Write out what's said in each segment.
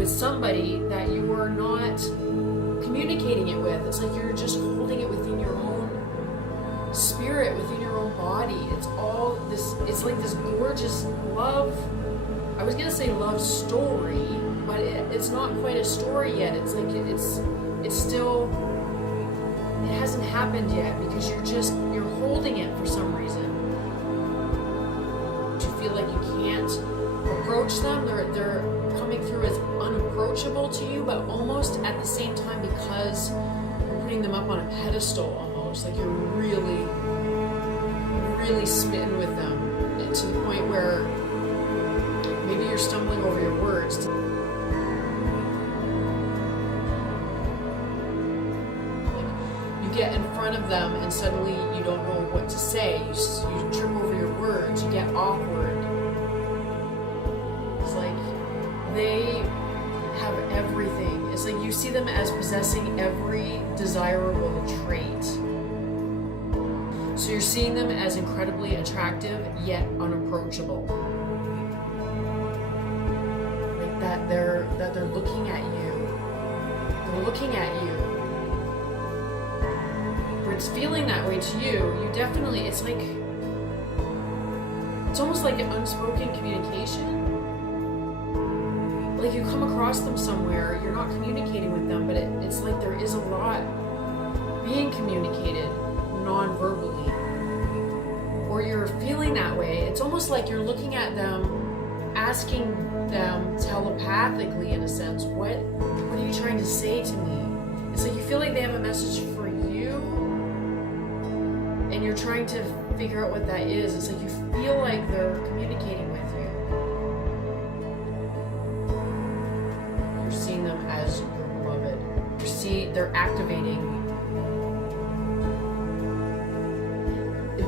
with somebody that you are not communicating it with. It's like you're just holding it within your own spirit, within your own body. It's all this, it's like this gorgeous love, I was gonna say love story, but it's not quite a story yet. It's like it's still, it hasn't happened yet, because you're holding it for some reason. You feel like you can't approach them. They're coming through as unapproachable to you, but almost at the same time, because you're putting them up on a pedestal almost, like you're really, really smitten with them, to the point where maybe you're stumbling over your words. You get in front of them and suddenly you don't know what to say. You trip over your words, you get awkward. It's like they have everything. It's like you see them as possessing every desirable trait. So you're seeing them as incredibly attractive yet unapproachable. Like that they're looking at you. They're looking at you. Or it's feeling that way to you. You definitely, it's almost like an unspoken communication. Like you come across them somewhere, you're not communicating with them, but it's like there is a lot being communicated non-verbally. Or you're feeling that way. It's almost like you're looking at them, asking them telepathically, in a sense, what are you trying to say to me? It's like you feel like they have a message for you, and you're trying to figure out what that is. It's like you feel like they're communicating with you. You're seeing them as your beloved. They're activating.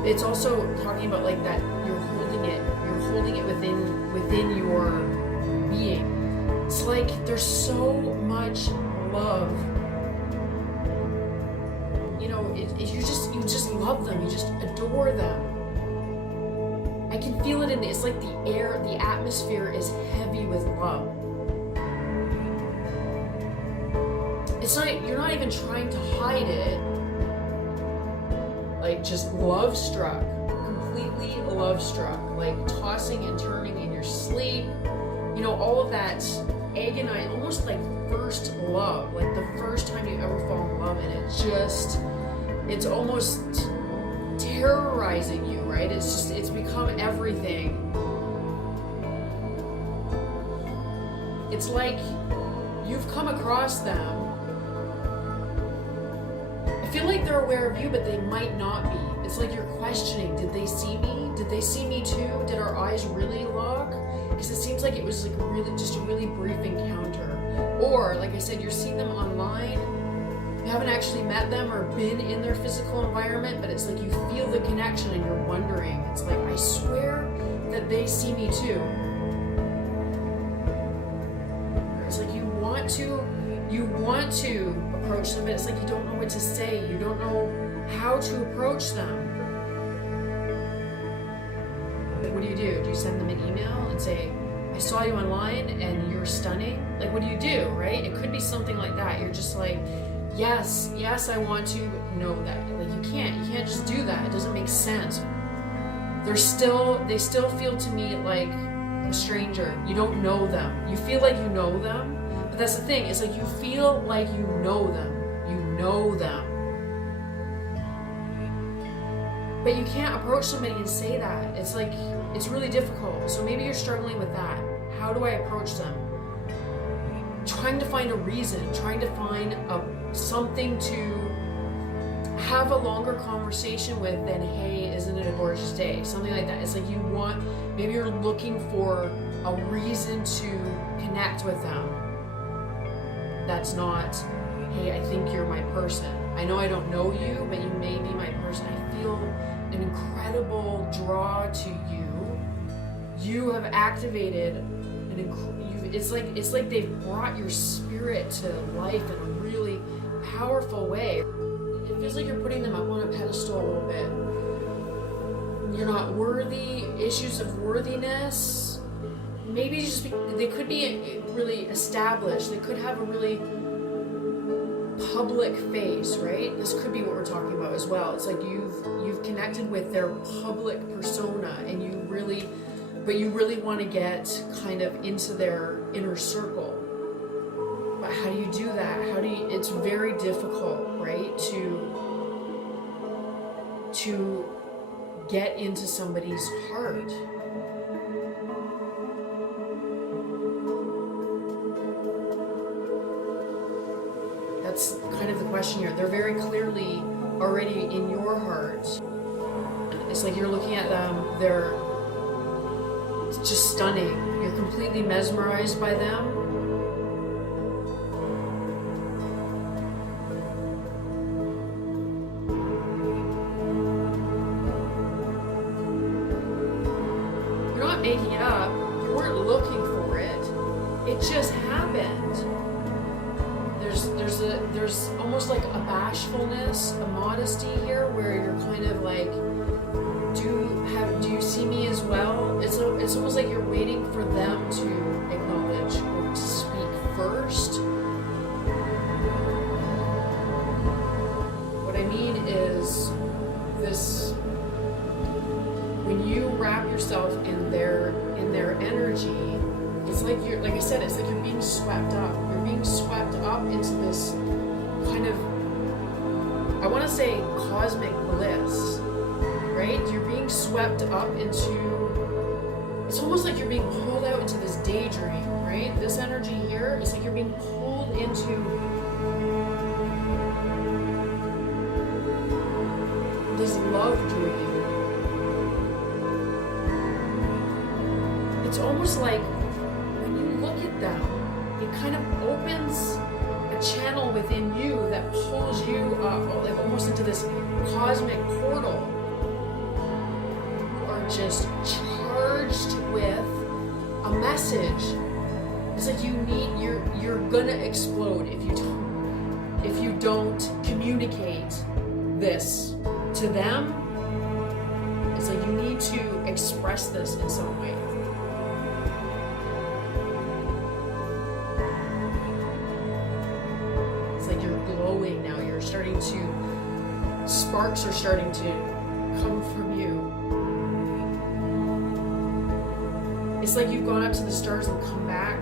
It's also talking about like that you're holding it within your being. It's like there's so much love. You know, you just love them, you just adore them. I can feel it it's like the air, the atmosphere is heavy with love. It's not, you're not even trying to hide it. Like just love struck, completely love struck, like tossing and turning in your sleep, you know, all of that agonized, almost like first love, like the first time you ever fall in love, and it's almost terrorizing you, right? It's become everything. It's like you've come across them. I feel like they're aware of you, but they might not be. It's like you're questioning, did they see me? Did they see me too? Did our eyes really lock? Because it seems like it was like just a really brief encounter. Or, like I said, you're seeing them online. You haven't actually met them or been in their physical environment, but it's like you feel the connection and you're wondering. It's like, I swear that they see me too. It's like you want to approach them, but it's like you don't know what to say. You don't know how to approach them. Like, what do? Do you send them an email and say, I saw you online and you're stunning? Like, what do? Right? It could be something like that. You're just like, yes, I want to know that. Like, you can't just do that. It doesn't make sense. They still feel to me like a stranger. You don't know them. You feel like you know them. But that's the thing, it's like you feel like you know them. You know them. But you can't approach somebody and say that. It's like, it's really difficult. So maybe you're struggling with that. How do I approach them? Trying to find a reason, trying to find something to have a longer conversation with than, hey, isn't it a gorgeous day? Something like that. It's like maybe you're looking for a reason to connect with them. That's not, hey, I think you're my person. I know I don't know you, but you may be my person. I feel an incredible draw to you. You have activated it's like they've brought your spirit to life in a really powerful way. It feels like you're putting them up on a pedestal a little bit. You're not worthy, issues of worthiness. maybe just they could be really established. They could have a really public face, right? This could be what we're talking about as well. It's like you've connected with their public persona, and you really want to get kind of into their inner circle. But how do you do that? It's very difficult, right? To get into somebody's heart. That's kind of the question here. They're very clearly already in your heart. It's like you're looking at them, it's just stunning. You're completely mesmerized by them. You're not making it up. You weren't looking for it. It just happened. There's almost like a bashfulness, a modesty here, where you're kind of like, do you see me as well? It's almost like you're waiting for them to acknowledge or to speak first. What I mean is this: when you wrap yourself in their energy, it's like like I said, it's like you're being swept up. You're being swept up into this kind of, I want to say, cosmic bliss, right? You're being swept up into, it's almost like you're being pulled out into this daydream, right? This energy here, it's like you're being pulled into this love dream. It's almost like when you look at them, it kind of opens a channel within you that pulls you like almost into this cosmic portal. You are just charged with a message. It's like you're gonna explode if you don't communicate this to them. It's like you need to express this in some way. Glowing now. You're starting to, sparks are starting to come from you. It's like you've gone up to the stars and come back